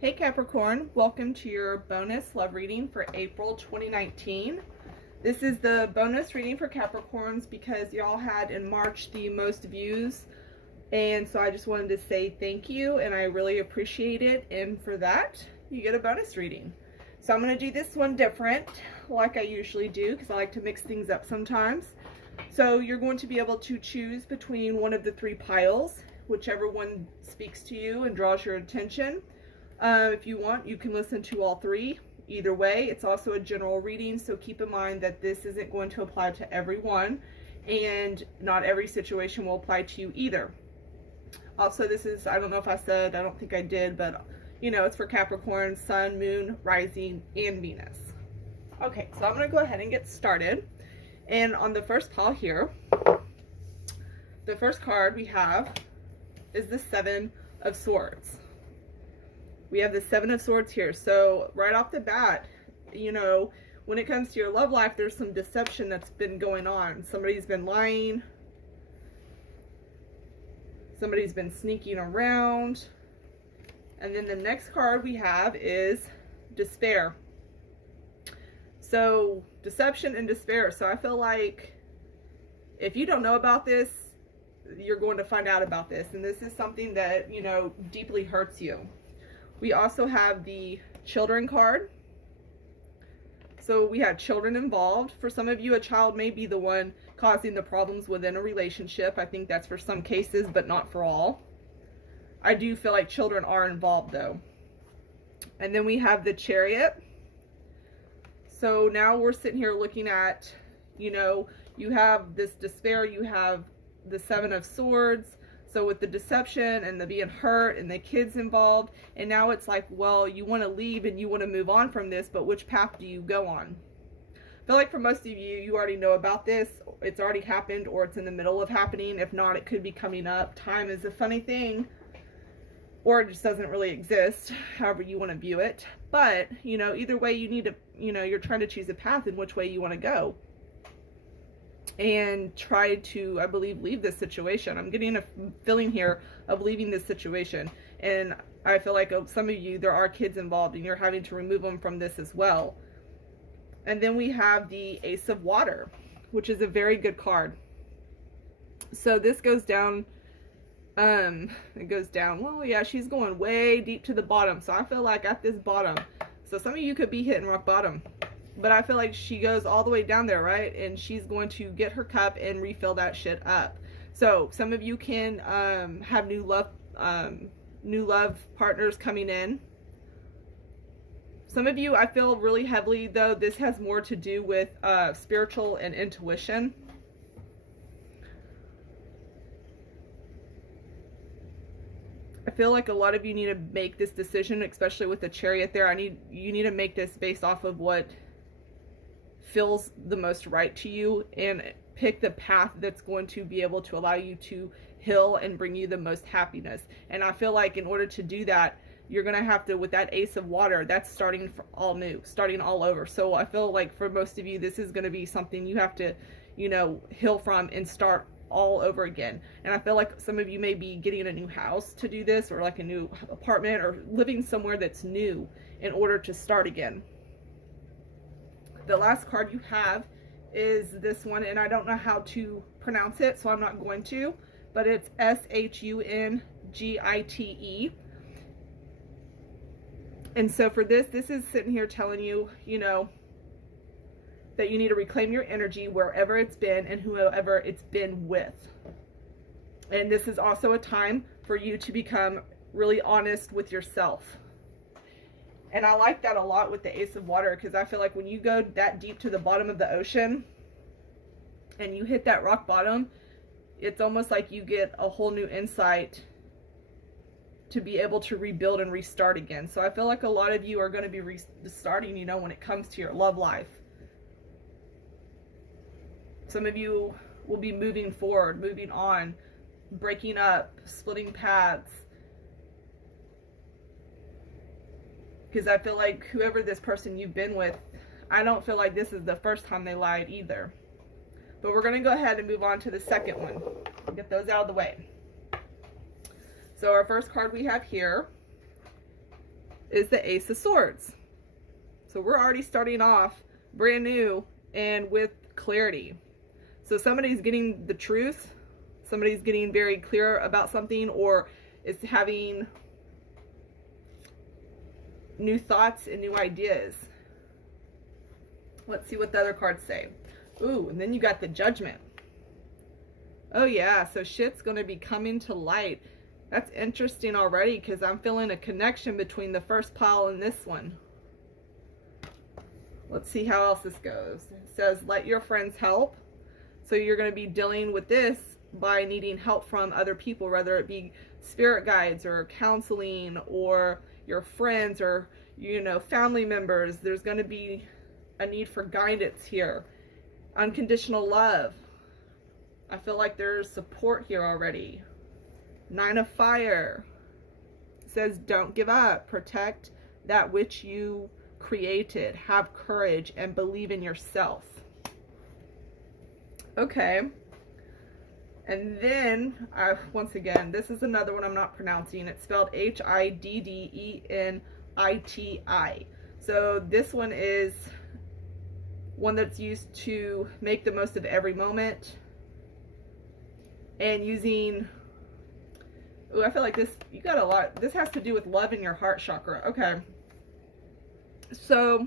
Hey Capricorn, welcome to your bonus love reading for April 2019. This is the bonus reading for Capricorns because y'all had in March the most views, and so I just wanted to say thank you and I really appreciate it, and for that you get a bonus reading. So I'm going to do this one different like I usually do because I like to mix things up sometimes. So you're going to be able to choose between one of the three piles, whichever one speaks to you and draws your attention. If you want, you can listen to all three. Either way, it's also a general reading, so keep in mind that this isn't going to apply to everyone, and not every situation will apply to you either. Also, this is, I don't know if I said, I don't think I did, but you know, it's for Capricorn, Sun, Moon, Rising, and Venus. Okay, so I'm going to go ahead and get started. And on the first pile here, the first card we have is the Seven of Swords. We have the Seven of Swords here. So right off the bat, you know, when it comes to your love life, there's some deception that's been going on. Somebody's been lying. Somebody's been sneaking around. And then the next card we have is despair. So deception and despair. So I feel like if you don't know about this, you're going to find out about this. And this is something that, you know, deeply hurts you. We also have the children card. So we have children involved. For some of you, a child may be the one causing the problems within a relationship. I think that's for some cases, but not for all. I do feel like children are involved though. And then we have the Chariot. So now we're sitting here looking at, you know, you have this despair, you have the Seven of Swords. So with the deception and the being hurt and the kids involved, and now it's like, well, you want to leave and you want to move on from this, but which path do you go on? I feel like for most of you, you already know about this. It's already happened, or it's in the middle of happening. If not, it could be coming up. Time is a funny thing, or it just doesn't really exist, however you want to view it. But, you know, either way, you need to, you know, you're trying to choose a path in which way you want to go. And try to, I believe, leave this situation. I'm getting a feeling here of leaving this situation. And I feel like some of you, there are kids involved and you're having to remove them from this as well. And then we have the Ace of Water, which is a very good card. So this goes down, it goes down, well, yeah, she's going way deep to the bottom. So I feel like at this bottom, so some of you could be hitting rock bottom. But I feel like she goes all the way down there, right? And she's going to get her cup and refill that shit up. So some of you can have new love partners coming in. Some of you, I feel really heavily, though, this has more to do with spiritual and intuition. I feel like a lot of you need to make this decision, especially with the Chariot there. You need to make this based off of what feels the most right to you, and pick the path that's going to be able to allow you to heal and bring you the most happiness. And I feel like in order to do that, you're going to have to, with that Ace of Water, that's starting all new, starting all over. So I feel like for most of you, this is going to be something you have to, you know, heal from and start all over again. And I feel like some of you may be getting a new house to do this, or like a new apartment, or living somewhere that's new in order to start again. The last card you have is this one, and I don't know how to pronounce it, so I'm not going to, but it's Shungite. And so for this is sitting here telling you, you know, that you need to reclaim your energy wherever it's been and whoever it's been with. And this is also a time for you to become really honest with yourself. And I like that a lot with the Ace of Water, because I feel like when you go that deep to the bottom of the ocean and you hit that rock bottom, it's almost like you get a whole new insight to be able to rebuild and restart again. So I feel like a lot of you are going to be restarting, you know, when it comes to your love life. Some of you will be moving forward, moving on, breaking up, splitting paths. Because I feel like whoever this person you've been with, I don't feel like this is the first time they lied either. But we're going to go ahead and move on to the second one. Get those out of the way. So our first card we have here is the Ace of Swords. So we're already starting off brand new and with clarity. So somebody's getting the truth, somebody's getting very clear about something, or is having new thoughts and new ideas. Let's see what the other cards say. Ooh, and then you got the Judgment. Oh yeah, so shit's going to be coming to light. That's interesting already, because I'm feeling a connection between the first pile and this one. Let's see how else this goes. It says, let your friends help. So you're going to be dealing with this by needing help from other people, whether it be spirit guides or counseling or your friends or, you know, family members. There's going to be a need for guidance here. Unconditional love. I feel like there's support here already. Nine of Fire. It says, don't give up. Protect that which you created. Have courage and believe in yourself. Okay. And then, once again, this is another one I'm not pronouncing. It's spelled Hiddenniti. So this one is one that's used to make the most of every moment. And using, ooh, I feel like this, you got a lot. This has to do with love in your heart chakra. Okay. So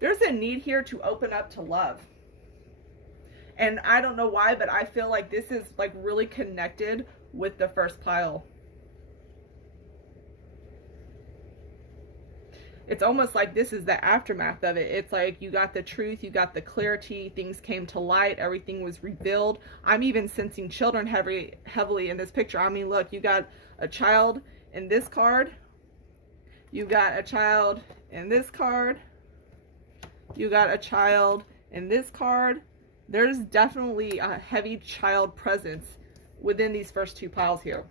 there's a need here to open up to love. And I don't know why, but I feel like this is like really connected with the first pile. It's almost like this is the aftermath of it. It's like you got the truth, you got the clarity, things came to light, everything was revealed. I'm even sensing children heavily in this picture. I mean, look, you got a child in this card. You got a child in this card. You got a child in this card. There's definitely a heavy child presence within these first two piles here.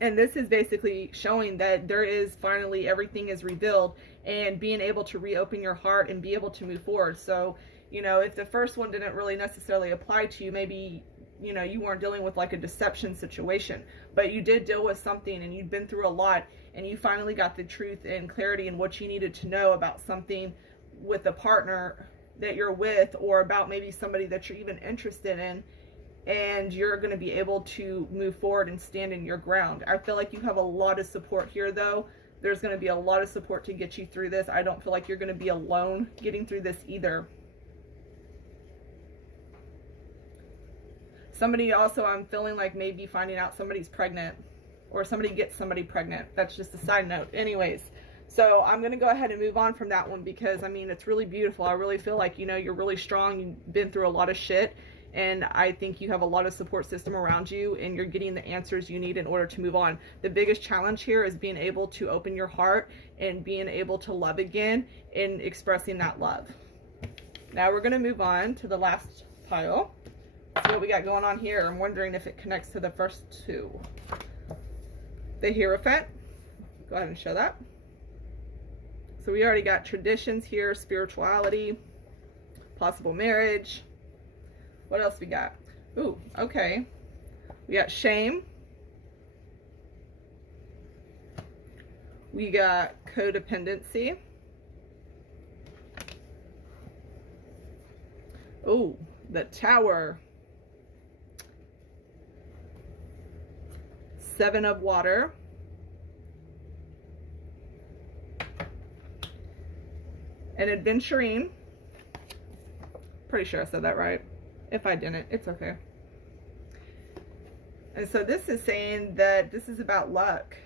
And this is basically showing that there is finally everything is revealed and being able to reopen your heart and be able to move forward. So, you know, if the first one didn't really necessarily apply to you, maybe, you know, you weren't dealing with like a deception situation, but you did deal with something and you'd been through a lot and you finally got the truth and clarity and what you needed to know about something with a partner that you're with, or about maybe somebody that you're even interested in, and you're going to be able to move forward and stand in your ground. I feel like you have a lot of support here though. There's going to be a lot of support to get you through this. I don't feel like you're going to be alone getting through this either. Somebody also, I'm feeling like maybe finding out somebody's pregnant, or somebody gets somebody pregnant. That's just a side note. Anyways, so I'm going to go ahead and move on from that one, because I mean, it's really beautiful. I really feel like, you know, you're really strong. You've been through a lot of shit. And I think you have a lot of support system around you, and you're getting the answers you need in order to move on. The biggest challenge here is being able to open your heart and being able to love again and expressing that love. Now we're going to move on to the last pile. See what we got going on here. I'm wondering if it connects to the first two. The Hierophant. Go ahead and show that. So we already got traditions here, spirituality, possible marriage. What else we got? Ooh, okay. We got shame. We got codependency. Ooh, the Tower. Seven of Water. And adventuring. Pretty sure I said that right. If I didn't, it's okay. And so this is saying that this is about luck.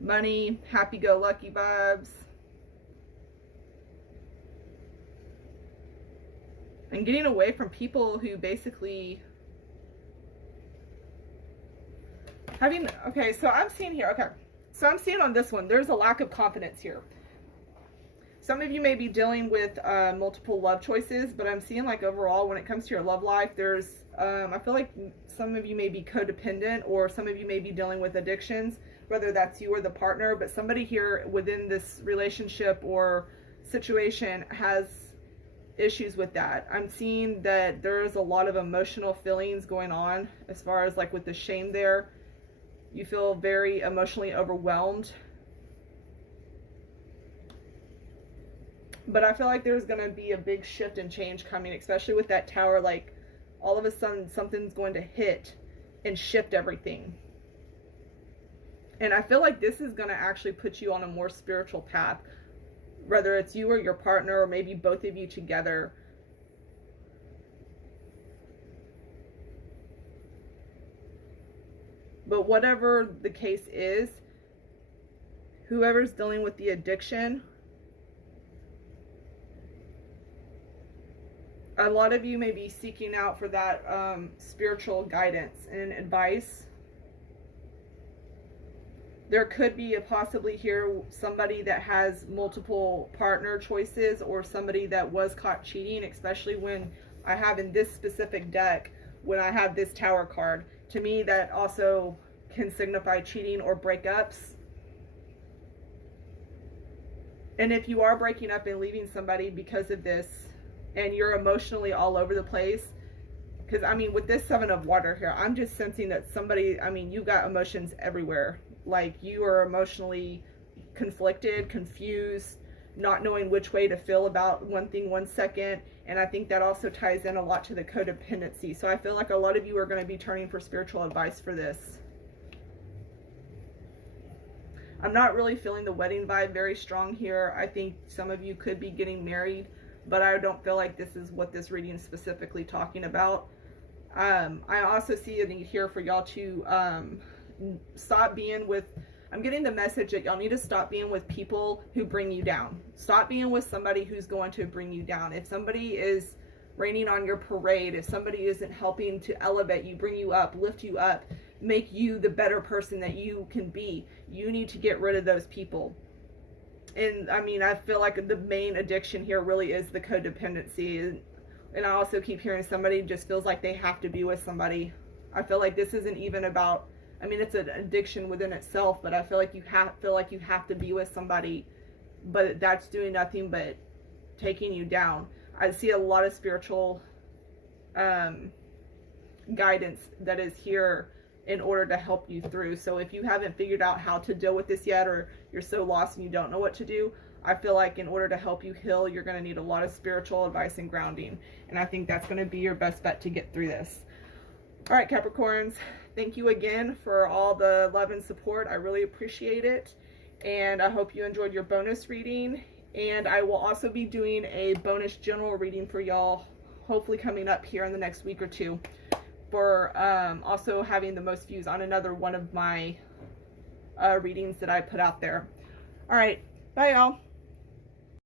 Money, happy-go-lucky vibes. And getting away from people who basically having, okay, so I'm seeing here, okay. So I'm seeing on this one, there's a lack of confidence here. Some of you may be dealing with multiple love choices, but I'm seeing like overall when it comes to your love life, there's, I feel like some of you may be codependent, or some of you may be dealing with addictions, whether that's you or the partner, but somebody here within this relationship or situation has issues with that. I'm seeing that there's a lot of emotional feelings going on as far as like with the shame there. You feel very emotionally overwhelmed. But I feel like there's going to be a big shift and change coming, especially with that Tower. Like, all of a sudden, something's going to hit and shift everything. And I feel like this is going to actually put you on a more spiritual path. Whether it's you or your partner, or maybe both of you together. But whatever the case is, whoever's dealing with the addiction, a lot of you may be seeking out for that spiritual guidance and advice. There could be possibly here somebody that has multiple partner choices, or somebody that was caught cheating, especially when I have in this specific deck, when I have this Tower card. To me, that also can signify cheating or breakups. And if you are breaking up and leaving somebody because of this, and you're emotionally all over the place, because I mean, with this Seven of Water here, I'm just sensing that somebody, I mean, you got emotions everywhere. Like, you are emotionally conflicted, confused, not knowing which way to feel about one thing 1 second. And I think that also ties in a lot to the codependency. So I feel like a lot of you are going to be turning for spiritual advice for this. I'm not really feeling the wedding vibe very strong here. I think some of you could be getting married, but I don't feel like this is what this reading is specifically talking about. I also see a need here for y'all to stop being with, I'm getting the message that y'all need to stop being with people who bring you down. Stop being with somebody who's going to bring you down. If somebody is raining on your parade, if somebody isn't helping to elevate you, bring you up, lift you up, make you the better person that you can be, you need to get rid of those people. And I mean, I feel like the main addiction here really is the codependency. And I also keep hearing somebody just feels like they have to be with somebody. I feel like this isn't even about, I mean, it's an addiction within itself, but I feel like you have to be with somebody, but that's doing nothing but taking you down. I see a lot of spiritual guidance that is here in order to help you through. So if you haven't figured out how to deal with this yet, or you're so lost and you don't know what to do, I feel like in order to help you heal, you're going to need a lot of spiritual advice and grounding. And I think that's going to be your best bet to get through this. All right, Capricorns, thank you again for all the love and support. I really appreciate it. And I hope you enjoyed your bonus reading. And I will also be doing a bonus general reading for y'all, hopefully coming up here in the next week or two, for also having the most views on another one of my readings that I put out there. All right, bye y'all.